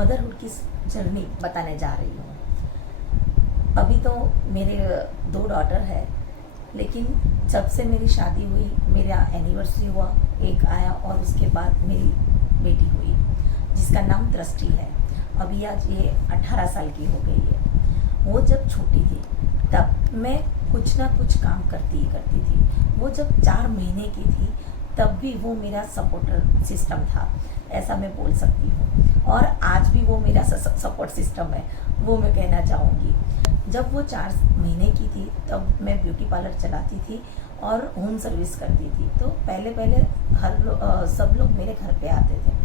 Motherhood की journey बताने जा रही हूँ। अभी तो मेरे 2 डॉटर है, लेकिन जब से मेरी शादी हुई, मेरा एनिवर्सरी हुआ, एक आया और उसके बाद मेरी बेटी हुई जिसका नाम दृष्टि है। अभी आज ये 18 साल की हो गई है। वो जब छोटी थी तब मैं कुछ ना कुछ काम करती ही करती थी। वो जब 4 महीने की थी तब भी वो मेरा सपोर्टर सिस्टम था, ऐसा मैं बोल सकती हूँ। और आज भी वो मेरा सपोर्ट सिस्टम है, वो मैं कहना चाहूँगी। जब वो 4 महीने की थी तब मैं ब्यूटी पार्लर चलाती थी और होम सर्विस करती थी। तो पहले सब लोग मेरे घर पे आते थे,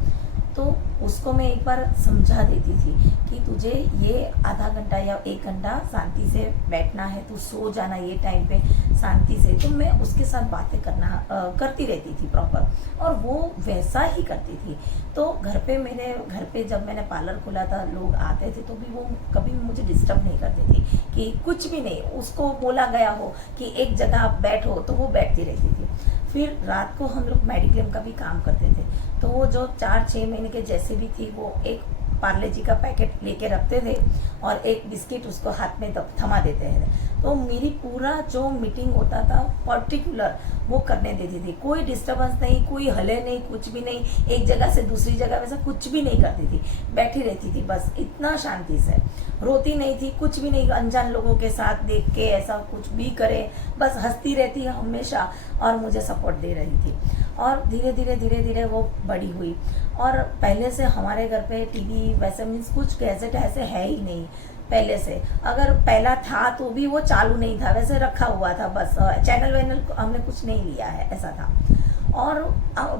तो उसको मैं एक बार समझा देती थी कि तुझे ये आधा घंटा या 1 घंटा शांति से बैठना है, तू सो जाना ये टाइम पे शांति से। तो मैं उसके साथ बातें करती रहती थी प्रॉपर, और वो वैसा ही करती थी। तो मेरे घर पे जब मैंने पार्लर खोला था, लोग आते थे तो भी वो कभी मुझे डिस्टर्ब नहीं करती थी कि कुछ भी नहीं, उसको बोला गया हो कि एक जगह आप बैठो तो वो बैठती रहती थी। फिर रात को हम लोग मेडिक्लेम का भी काम करते थे, तो वो जो 4-6 महीने के जैसे भी थी, वो एक पार्ले जी का पैकेट लेके रखते थे और एक बिस्किट उसको हाथ में थमा देते हैं। तो मेरी पूरा जो मीटिंग होता था पर्टिकुलर वो करने देती थी। कोई डिस्टर्बेंस नहीं, कोई हले नहीं, कुछ भी नहीं, एक जगह से दूसरी जगह वैसा कुछ भी नहीं करती थी, बैठी रहती थी बस इतना शांति से। रोती नहीं थी, कुछ भी नहीं, अनजान लोगों के साथ देख के ऐसा कुछ भी करे, बस हंसती रहती है हमेशा और मुझे सपोर्ट दे रही थी। और धीरे धीरे वो बड़ी हुई। और पहले से हमारे घर पे टीवी वैसे मीन्स कुछ गैजेट ऐसे है ही नहीं पहले से। अगर पहला था तो भी वो चालू नहीं था, वैसे रखा हुआ था बस, चैनल वैनल हमने कुछ नहीं लिया है, ऐसा था। और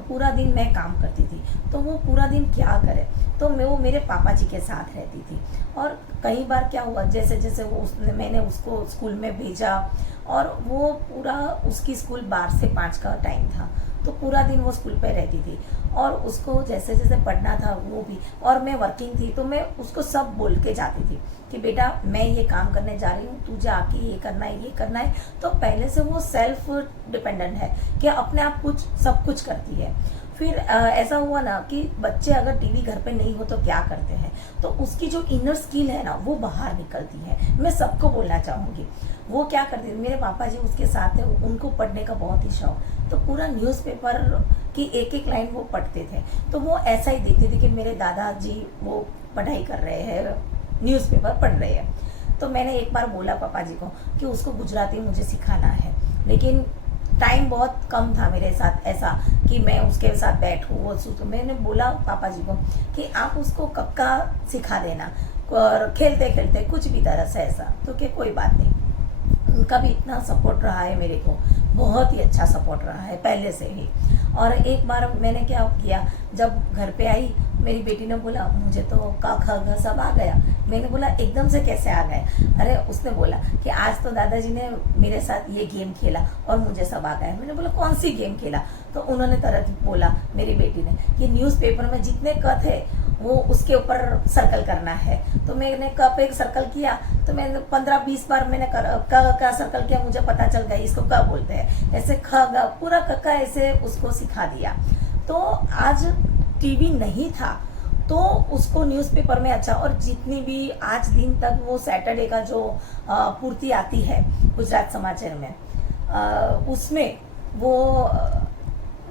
पूरा दिन मैं काम करती थी, तो वो पूरा दिन क्या करे, तो वो मेरे पापा जी के साथ रहती थी। और कई बार क्या हुआ, जैसे जैसे मैंने उसको स्कूल में भेजा, और वो पूरा उसकी स्कूल 12 से 5 का टाइम था, तो पूरा दिन वो स्कूल पे रहती थी। और उसको जैसे जैसे पढ़ना था वो भी, और मैं वर्किंग थी, तो मैं उसको सब बोल के जाती थी कि बेटा मैं ये काम करने जा रही हूँ, तुझे आके ये करना है, ये करना है। तो पहले से वो सेल्फ डिपेंडेंट है कि अपने आप सब कुछ करती है। फिर ऐसा हुआ ना कि बच्चे अगर टीवी घर पे नहीं हो तो क्या करते हैं, तो उसकी जो इनर स्किल है ना वो बाहर निकलती है। मैं सबको बोलना चाहूँगी, वो क्या करती थी, मेरे पापा जी उसके साथ थे, उनको पढ़ने का बहुत ही शौक, तो पूरा न्यूज़पेपर की एक लाइन वो पढ़ते थे। तो वो ऐसा ही देखते थे कि मेरे दादाजी वो पढ़ाई कर रहे हैं, न्यूज़पेपर पढ़ रहे हैं। तो मैंने एक बार बोला पापा जी को कि उसको गुजराती मुझे सिखाना है, लेकिन टाइम बहुत कम था मेरे साथ ऐसा कि मैं उसके साथ बैठूँ वो। तो मैंने बोला पापा जी को कि आप उसको कक्का सिखा देना, और खेलते खेलते कुछ भी तरह से ऐसा, तो कि कोई बात नहीं। उनका भी इतना सपोर्ट रहा है मेरे को, बहुत ही अच्छा सपोर्ट रहा है पहले से ही। और एक बार मैंने क्या किया, जब घर पे आई मेरी बेटी ने बोला मुझे तो क ख ग सब आ गया। मैंने बोला एकदम से कैसे आ गए? अरे उसने बोला कि आज तो दादाजी ने मेरे साथ ये गेम खेला और मुझे सब आ गया। मैंने बोला कौन सी गेम खेला? तो उन्होंने तरह बोला मेरी बेटी ने कि न्यूज़पेपर में जितने क थे वो उसके ऊपर सर्कल करना है। तो मैंने क पे एक सर्कल किया, तो मैंने 15-20 बार मैंने क का सर्कल किया, मुझे पता चल गया इसको क बोलते हैं, ऐसे ख ग पूरा क ऐसे उसको सिखा दिया। तो आज टीवी नहीं था तो उसको न्यूज़पेपर में अच्छा, और जितनी भी आज दिन तक वो सैटरडे का जो पूर्ति आती है गुजरात समाचार में, उसमें वो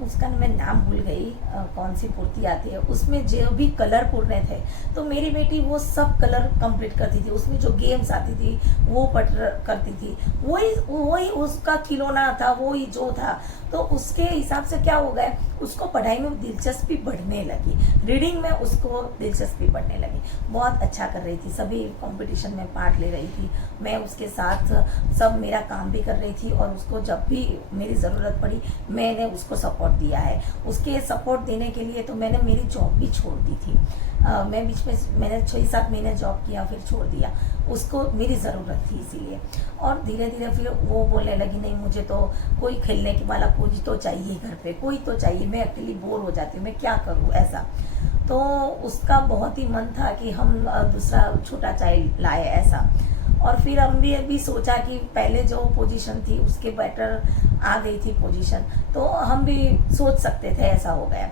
उसका मैं नाम भूल गई, कौन सी पूर्ति आती है, उसमें जो भी कलर पूरने थे तो मेरी बेटी वो सब कलर कंप्लीट करती थी। उसमें जो गेम्स आती थी वो करती थी, वही उसका खिलौना था, वही जो था। तो उसके हिसाब से क्या हो गया, उसको पढ़ाई में दिलचस्पी बढ़ने लगी, रीडिंग में उसको दिलचस्पी बढ़ने लगी। बहुत अच्छा कर रही थी, सभी कंपटीशन में पार्ट ले रही थी, मैं उसके साथ सब मेरा काम भी कर रही थी। और उसको जब भी मेरी ज़रूरत पड़ी मैंने उसको सपोर्ट दिया है। उसके सपोर्ट देने के लिए तो मैंने मेरी जॉब भी छोड़ दी थी। मैं बीच में मैंने 6-7 महीने जॉब किया, फिर छोड़ दिया, उसको मेरी ज़रूरत थी इसीलिए। और धीरे धीरे फिर वो बोलने लगी नहीं मुझे तो कोई खेलने के वाला कोई तो चाहिए, घर पे कोई तो चाहिए, मैं अकेली बोर हो जाती हूँ, मैं क्या करूँ ऐसा। तो उसका बहुत ही मन था कि हम दूसरा छोटा चाइल्ड लाए ऐसा। और फिर हम भी अभी सोचा कि पहले जो पोजीशन थी उसके बेटर आ गई थी पोजीशन, तो हम भी सोच सकते थे, ऐसा हो गया।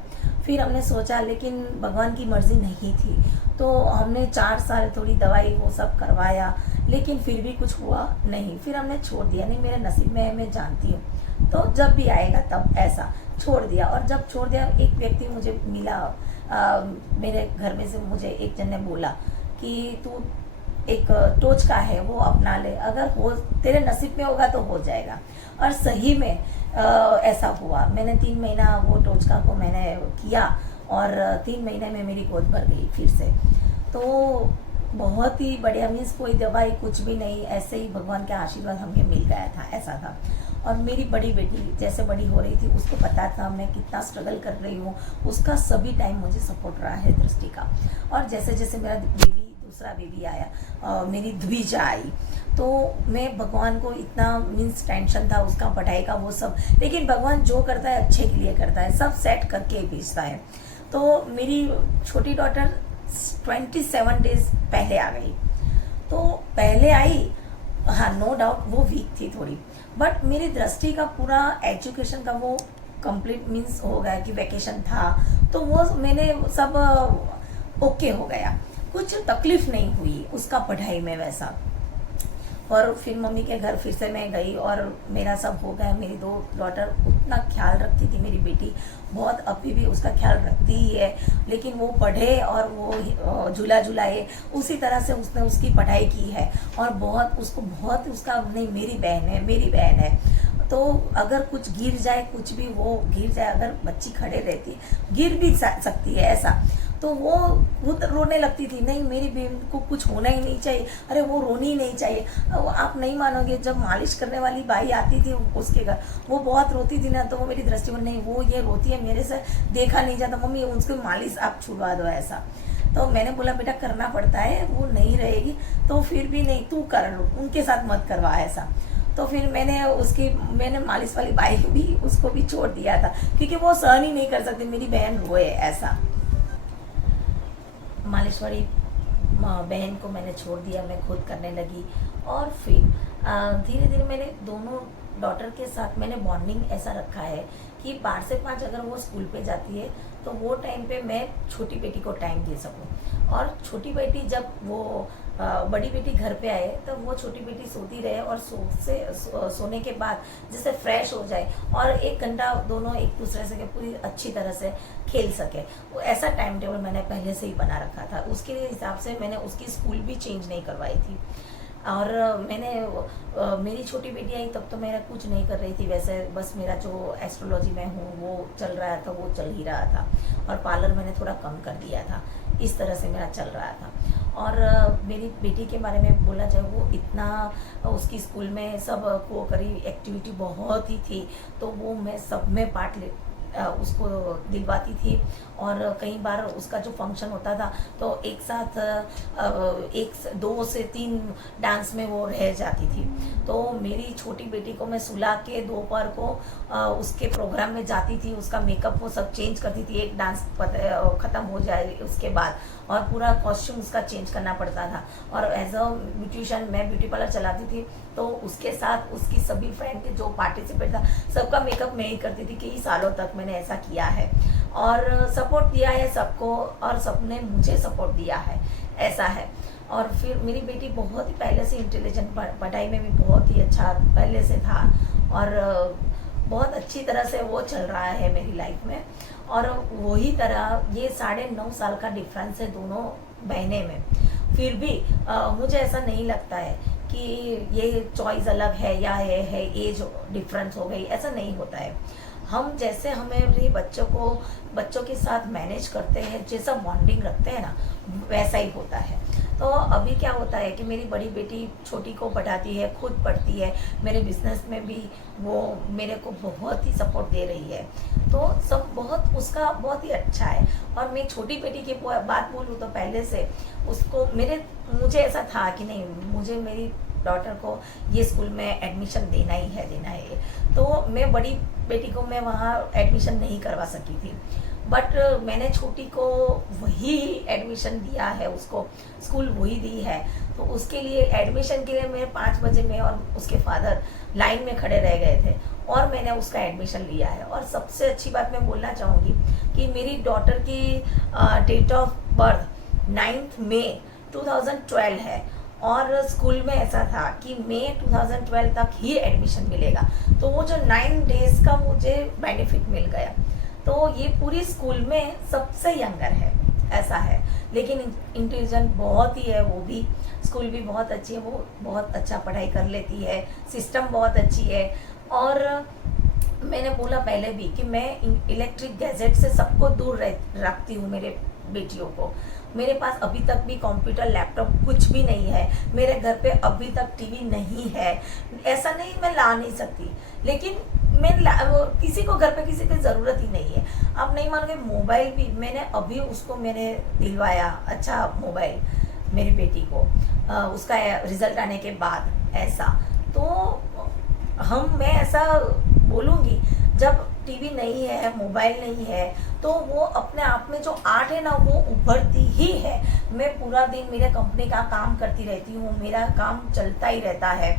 फिर हमने सोचा, लेकिन भगवान की मर्जी नहीं थी, तो हमने 4 साल थोड़ी दवाई वो सब करवाया, लेकिन फिर भी कुछ हुआ नहीं। फिर हमने छोड़ दिया, नहीं मेरे नसीब में है, मैं जानती हूँ, तो जब भी आएगा तब, ऐसा छोड़ दिया। और जब छोड़ दिया, एक व्यक्ति मुझे मिला, मेरे घर में से मुझे एक जन ने बोला कि तू एक टोचका है वो अपना ले, अगर हो तेरे नसीब में होगा तो हो जाएगा। और सही में ऐसा हुआ। मैंने 3 महीना वो टोचका को मैंने किया और 3 महीने में मेरी गोद भर गई फिर से। तो बहुत ही बढ़िया, मीन्स कोई दवाई कुछ भी नहीं, ऐसे ही भगवान के आशीर्वाद हमें मिल गया था, ऐसा था। और मेरी बड़ी बेटी जैसे बड़ी हो रही थी, उसको पता था मैं कितना स्ट्रगल कर रही हूँ, उसका सभी टाइम मुझे सपोर्ट रहा है दृष्टि का। और जैसे जैसे मेरा दूसरा बेबी आया, मेरी द्विजा आई, तो मैं भगवान को इतना मीन्स टेंशन था उसका पढ़ाई का वो सब, लेकिन भगवान जो करता है अच्छे के लिए करता है, सब सेट करके भेजता है। तो मेरी छोटी डॉटर 27 डेज पहले आ गई, तो पहले आई, हाँ नो डाउट वो वीक थी थोड़ी, बट मेरी दृष्टि का पूरा एजुकेशन का वो कंप्लीट मीन्स हो गया कि वैकेशन था, तो वो मैंने सब ओके हो गया, कुछ तकलीफ नहीं हुई उसका पढ़ाई में वैसा। और फिर मम्मी के घर फिर से मैं गई और मेरा सब हो गया। मेरी 2 डॉटर उतना ख्याल रखती थी, मेरी बेटी बहुत अभी भी उसका ख्याल रखती ही है, लेकिन वो पढ़े और वो झूला झुलाए, उसी तरह से उसने उसकी पढ़ाई की है। और बहुत उसको बहुत उसका, नहीं मेरी बहन है, मेरी बहन है, तो अगर कुछ गिर जाए, कुछ भी वो गिर जाए, अगर बच्ची खड़े रहती गिर भी सकती है ऐसा, तो वो खुद रोने लगती थी, नहीं मेरी बहन को कुछ होना ही नहीं चाहिए, अरे वो रोनी ही नहीं चाहिए। आप नहीं मानोगे, जब मालिश करने वाली बाई आती थी उसके घर, वो बहुत रोती थी ना, तो वो मेरी दृष्टि में, नहीं वो ये रोती है, मेरे से देखा नहीं जाता, मम्मी उसको मालिश आप छुड़वा दो ऐसा। तो मैंने बोला बेटा करना पड़ता है, वो नहीं रहेगी तो फिर भी नहीं तू कर लो, उनके साथ मत करवा ऐसा। तो फिर मैंने मालिश वाली बाई भी उसको भी छोड़ दिया था, क्योंकि वो सहन ही नहीं कर सकती मेरी बहन रोए ऐसा। मालिश वाली बहन को मैंने छोड़ दिया, मैं खुद करने लगी। और फिर धीरे धीरे मैंने दोनों डॉटर के साथ मैंने बॉन्डिंग ऐसा रखा है कि 12 से 5 अगर वो स्कूल पे जाती है तो वो टाइम पे मैं छोटी बेटी को टाइम दे सकूं। और छोटी बेटी जब वो बड़ी बेटी घर पे आए तब वो छोटी बेटी सोती रहे, और सोने के बाद जैसे फ्रेश हो जाए और 1 घंटा दोनों एक दूसरे से पूरी अच्छी तरह से खेल सके, वो ऐसा टाइम टेबल मैंने पहले से ही बना रखा था। उसके हिसाब से मैंने उसकी स्कूल भी चेंज नहीं करवाई थी। और मैंने मेरी छोटी बेटी आई तब तो मेरा कुछ नहीं कर रही थी वैसे, बस मेरा जो एस्ट्रोलॉजी में हूँ वो चल रहा था, वो चल ही रहा था, और पार्लर मैंने थोड़ा कम कर दिया था, इस तरह से मेरा चल रहा था। और मेरी बेटी के बारे में बोला जाए, वो इतना उसकी स्कूल में सब को करी एक्टिविटी बहुत ही थी, तो वो मैं सब में पार्ट उसको दिलवाती थी। और कई बार उसका जो फंक्शन होता था तो एक साथ 2 से 3 डांस में वो रह जाती थी। तो मेरी छोटी बेटी को मैं सुला के दोपहर को उसके प्रोग्राम में जाती थी, उसका मेकअप वो सब चेंज करती थी, एक डांस ख़त्म हो जाए उसके बाद, और पूरा कॉस्ट्यूम उसका चेंज करना पड़ता था। और एज अ ब्यूटिशियन मैं ब्यूटी पार्लर चलाती थी, तो उसके साथ उसकी सभी फ्रेंड के जो पार्टिसिपेट था सबका मेकअप मैं ही करती थी। कई सालों तक मैंने ऐसा किया है और सपोर्ट दिया है सबको, और सबने मुझे सपोर्ट दिया है, ऐसा है। और फिर मेरी बेटी बहुत ही पहले से इंटेलिजेंट, पढ़ाई में भी बहुत ही अच्छा पहले से था, और बहुत अच्छी तरह से वो चल रहा है मेरी लाइफ में। और वही तरह ये 9.5 साल का डिफरेंस है दोनों बहनें में, फिर भी मुझे ऐसा नहीं लगता है कि ये चॉइस अलग है या है एज डिफरेंस हो गई, ऐसा नहीं होता है। हम जैसे हमें बच्चों के साथ मैनेज करते हैं, जैसा बॉन्डिंग रखते हैं ना, वैसा ही होता है। तो अभी क्या होता है कि मेरी बड़ी बेटी छोटी को पढ़ाती है, खुद पढ़ती है, मेरे बिजनेस में भी वो मेरे को बहुत ही सपोर्ट दे रही है, तो सब बहुत उसका बहुत ही अच्छा है। और मैं छोटी बेटी की बात बोलूँ तो पहले से मुझे ऐसा था कि नहीं, मुझे मेरी डॉटर को ये स्कूल में एडमिशन देना ही है, तो मैं बड़ी बेटी को मैं वहाँ एडमिशन नहीं करवा सकी थी। बट मैंने छोटी को वही एडमिशन दिया है, उसको स्कूल वही दी है। तो उसके लिए एडमिशन के लिए मेरे 5 बजे में और उसके फादर लाइन में खड़े रह गए थे और मैंने उसका एडमिशन लिया है। और सबसे अच्छी बात मैं बोलना चाहूँगी कि मेरी डॉटर की डेट ऑफ बर्थ 9 मई 2012 है और स्कूल में ऐसा था कि मई 2012 तक ही एडमिशन मिलेगा। तो वो जो 9 डेज का मुझे बेनिफिट मिल गया। तो ये पूरी स्कूल में सबसे यंगर है, ऐसा है। लेकिन इंटेलिजेंट बहुत ही है, वो भी स्कूल भी बहुत अच्छी है, वो बहुत अच्छा पढ़ाई कर लेती है, सिस्टम बहुत अच्छी है। और मैंने बोला पहले भी कि मैं इलेक्ट्रिक गैजेट से सबको दूर रखती हूँ मेरे बेटियों को। मेरे पास अभी तक भी कंप्यूटर लैपटॉप कुछ भी नहीं है, मेरे घर पे अभी तक टीवी नहीं है। ऐसा नहीं मैं ला नहीं सकती, लेकिन मैं किसी को घर पे किसी की ज़रूरत ही नहीं है। आप नहीं मानोगे, मोबाइल भी मैंने अभी उसको मैंने दिलवाया अच्छा मोबाइल मेरी बेटी को, उसका रिजल्ट आने के बाद। ऐसा तो मैं ऐसा बोलूँगी, जब टीवी नहीं है, मोबाइल नहीं है, तो वो अपने आप में जो आर्ट है ना वो उभरती ही है। मैं पूरा दिन मेरे कंपनी का काम करती रहती हूँ, मेरा काम चलता ही रहता है।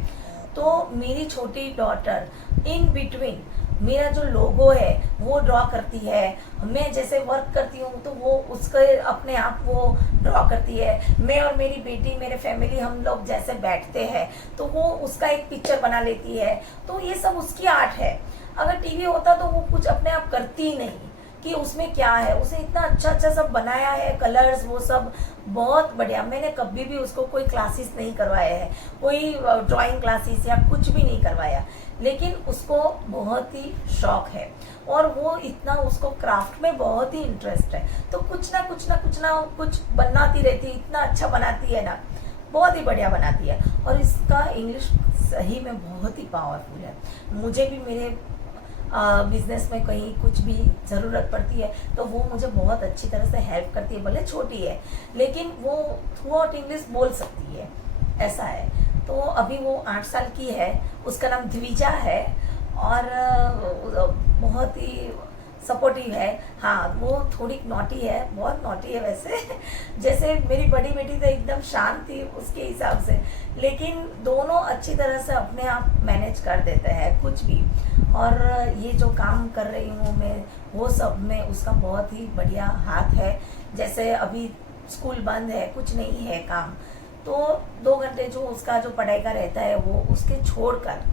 तो मेरी छोटी डॉटर इन बिटवीन मेरा जो लोगो है वो ड्रॉ करती है। मैं जैसे वर्क करती हूँ तो वो उसके अपने आप वो ड्रॉ करती है। मैं और मेरी बेटी, मेरे फैमिली, हम लोग जैसे बैठते हैं तो वो उसका एक पिक्चर बना लेती है। तो ये सब उसकी आर्ट है। अगर टीवी होता तो वो कुछ अपने आप करती ही नहीं कि उसमें क्या है। उसे इतना अच्छा अच्छा सब बनाया है, कलर्स वो सब बहुत बढ़िया। मैंने कभी भी उसको कोई क्लासेस नहीं करवाया है, कोई ड्राइंग क्लासेस या कुछ भी नहीं करवाया, लेकिन उसको बहुत ही शौक है और वो इतना, उसको क्राफ्ट में बहुत ही इंटरेस्ट है। तो कुछ ना कुछ बनाती रहती है, इतना अच्छा बनाती है ना, बहुत ही बढ़िया बनाती है। और इसका इंग्लिश सही में बहुत ही पावरफुल है। मुझे भी मेरे बिजनेस में कहीं कुछ भी ज़रूरत पड़ती है तो वो मुझे बहुत अच्छी तरह से हेल्प करती है। भले छोटी है लेकिन वो थ्रू आउट इंग्लिश बोल सकती है, ऐसा है। तो अभी वो 8 साल की है, उसका नाम द्विजा है और बहुत ही सपोर्टिव है। हाँ, वो थोड़ी नॉटी है, बहुत नॉटी है वैसे जैसे मेरी बड़ी बेटी तो एकदम शांत थी उसके हिसाब से, लेकिन दोनों अच्छी तरह से अपने आप मैनेज कर देते हैं कुछ भी। और ये जो काम कर रही हूँ मैं, वो सब में उसका बहुत ही बढ़िया हाथ है। जैसे अभी स्कूल बंद है, कुछ नहीं है काम, तो 2 घंटे जो उसका जो पढ़ाई का रहता है वो उसके छोड़कर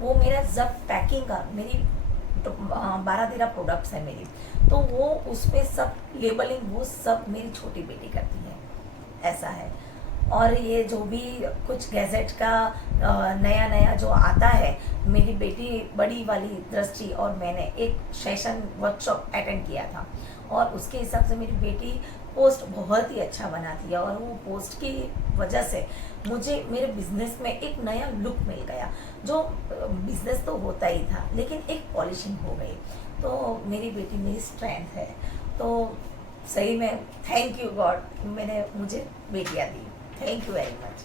वो मेरा जब पैकिंग का, मेरी 12-13 प्रोडक्ट्स है मेरी, तो वो उसमें सब लेबलिंग वो सब मेरी छोटी बेटी करती है, ऐसा है। और ये जो भी कुछ गैजेट का नया जो आता है, मेरी बेटी बड़ी वाली दृष्टि और मैंने एक सेशन वर्कशॉप अटेंड किया था और उसके हिसाब से मेरी बेटी पोस्ट बहुत ही अच्छा बनाती है और वो पोस्ट की वजह से मुझे मेरे बिजनेस में एक नया लुक मिल गया। जो बिजनेस तो होता ही था लेकिन एक पॉलिशिंग हो गई। तो मेरी बेटी मेरी स्ट्रेंथ है। तो सही में थैंक यू गॉड, मैंने मुझे बेटियाँ दी। Thank you very much.